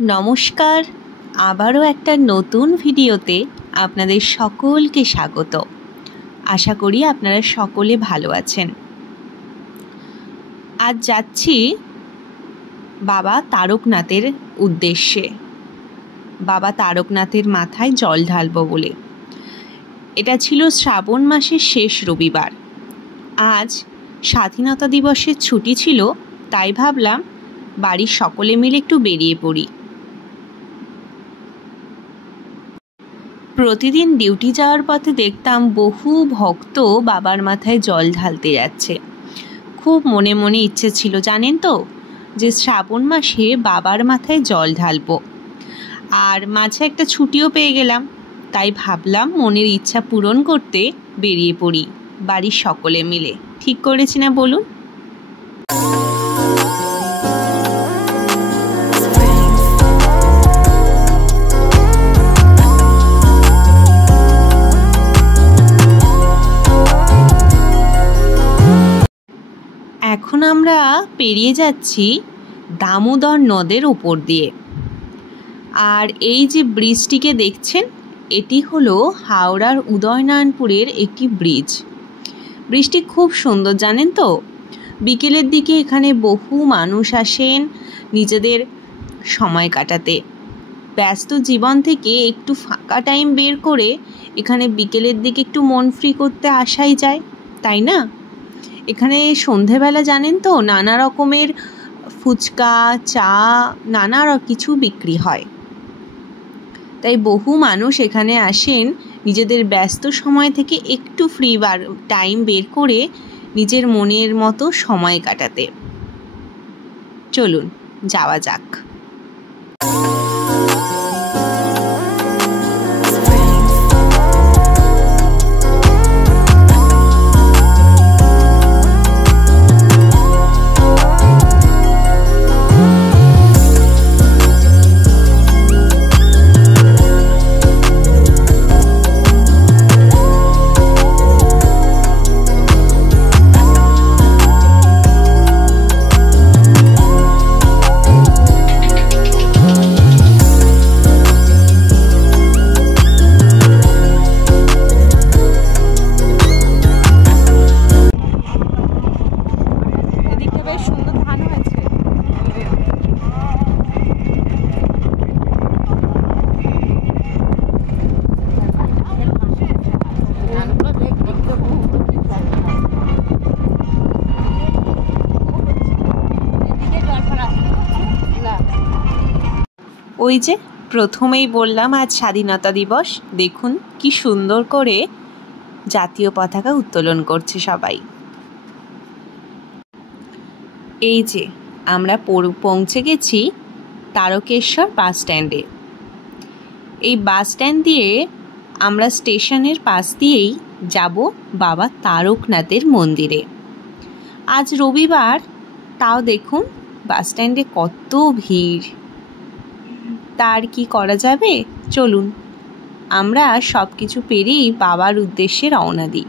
নমস্কার, আবারও একটা নতুন ভিডিওতে আপনাদের সকলকে স্বাগত। আশা করি আপনারা সকলে ভালো আছেন। আজ যাচ্ছি বাবা তারকনাথের উদ্দেশ্যে, বাবা তারকনাথের মাথায় জল ঢালব বলে। এটা ছিল শ্রাবণ মাসের শেষ রবিবার। আজ স্বাধীনতা দিবসের ছুটি ছিল, তাই ভাবলাম বাড়ির সকলে মিলে একটু বেরিয়ে পড়ি। প্রতিদিন ডিউটি যাওয়ার পথে দেখতাম বহু ভক্ত বাবার মাথায় জল ঢালতে যাচ্ছে। খুব মনে মনে ইচ্ছে ছিল, জানেন তো, যে শ্রাবণ মাসে বাবার মাথায় জল ঢালবো। আর মাঝে একটা ছুটিও পেয়ে গেলাম, তাই ভাবলাম মনের ইচ্ছা পূরণ করতে বেরিয়ে পড়ি বাড়ির সকলে মিলে। ঠিক করেছি না বলুন? এখন আমরা পেরিয়ে যাচ্ছি দামোদর নদের ওপর দিয়ে। আর এই যে ব্রিজটিকে দেখছেন, এটি হলো হাওড়ার উদয়নারায়ণপুরের একটি ব্রিজ। ব্রিজটি খুব সুন্দর, জানেন তো। বিকেলের দিকে এখানে বহু মানুষ আসেন নিজেদের সময় কাটাতে। ব্যস্ত জীবন থেকে একটু ফাঁকা টাইম বের করে এখানে বিকেলের দিকে একটু মন ফ্রি করতে আসাই যায়, তাই না? এখানে সন্ধেবেলা জানেন তো নানা রকমের ফুচকা, চা, নানা কিছু বিক্রি হয়। তাই বহু মানুষ এখানে আসেন নিজেদের ব্যস্ত সময় থেকে একটু ফ্রি টাইম বের করে নিজের মনের মতো সময় কাটাতে। চলুন যাওয়া যাক। ওই যে প্রথমেই বললাম আজ স্বাধীনতা দিবস। দেখুন কি সুন্দর করে জাতীয় পতাকা উত্তোলন করছে সবাই। এই যে আমরা পৌঁছে গেছি তারকেশ্বর বাস স্ট্যান্ডে। এই বাস স্ট্যান্ড দিয়ে আমরা স্টেশনের পাশ দিয়েই যাব বাবা তারকনাথের মন্দিরে। আজ রবিবার, তাও দেখুন বাস স্ট্যান্ডে কত ভিড়। তার কি করা যাবে, চলুন আমরা সব কিছু পেরিয়ে বাবার উদ্দেশ্যে রওনা দিই।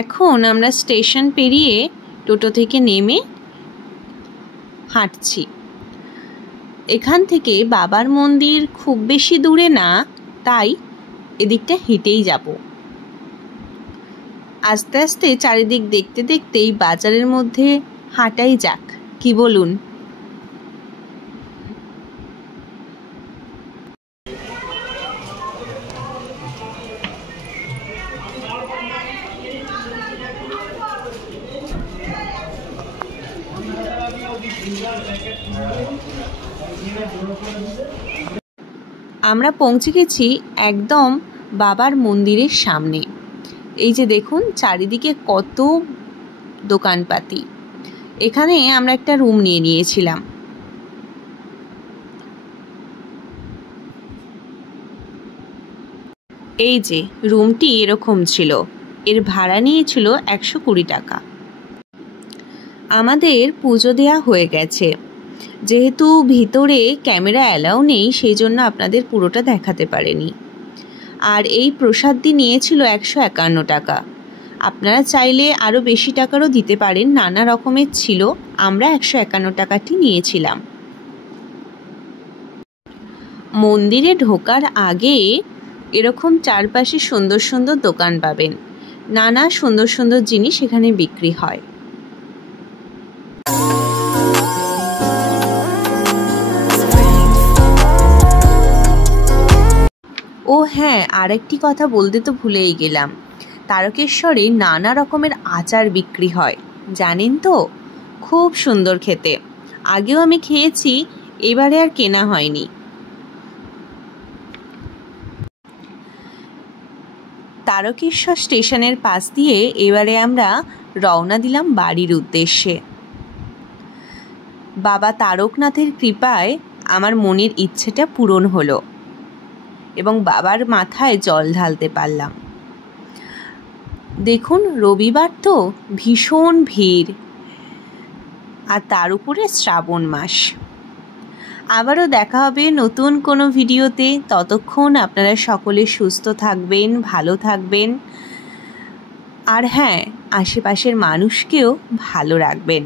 এখন আমরা স্টেশন পেরিয়ে টোটো থেকে নেমে হাঁটছি। এখান থেকে বাবার মন্দির খুব বেশি দূরে না, তাই এদিকটা হেঁটেই যাব। আস্তে আস্তে চারিদিক দেখতে দেখতেই বাজারের মধ্যে হাঁটাই যাক, কি বলুন? আমরা পৌঁছে গেছি একদম বাবার মন্দিরের সামনে। এই যে দেখুন চারিদিকে কত দোকানপাতি। এখানে আমরা একটা রুম নিয়ে নিয়েছিলাম। এই যে রুমটি এরকম ছিল, এর ভাড়া নিয়েছিল 120 টাকা। আমাদের পুজো দেয়া হয়ে গেছে। যেহেতু ভিতরে ক্যামেরা অ্যালাউ নেই, সেই জন্য আপনাদের পুরোটা দেখাতে পারেনি। আর এই প্রসাদটি নিয়েছিল 151 টাকা। আপনারা চাইলে আরও বেশি টাকারও দিতে পারেন, নানা রকমের ছিল। আমরা 151 টাকাটি নিয়েছিলাম। মন্দিরে ঢোকার আগে এরকম চারপাশে সুন্দর সুন্দর দোকান পাবেন, নানা সুন্দর সুন্দর জিনিস এখানে বিক্রি হয়। ও হ্যাঁ, আরেকটি কথা বলতে তো ভুলেই গেলাম, তারকেশ্বরে নানা রকমের আচার বিক্রি হয়, জানেন তো? খুব সুন্দর খেতে। আগেও আমি খেয়েছি, এবারে আর কেনা হয়নি। তারকেশ্বর স্টেশনের পাশ দিয়ে এবারে আমরা রওনা দিলাম বাড়ির উদ্দেশ্যে। বাবা তারকনাথের কৃপায় আমার মনের ইচ্ছেটা পূরণ হলো এবং বাবার মাথায় জল ঢালতে পারলাম। দেখুন, রবিবার তো ভীষণ ভিড়, আর তার উপরে শ্রাবণ মাস। আবারও দেখা হবে নতুন কোনো ভিডিওতে। ততক্ষণ আপনারা সকলে সুস্থ থাকবেন, ভালো থাকবেন, আর হ্যাঁ, আশেপাশের মানুষকেও ভালো রাখবেন।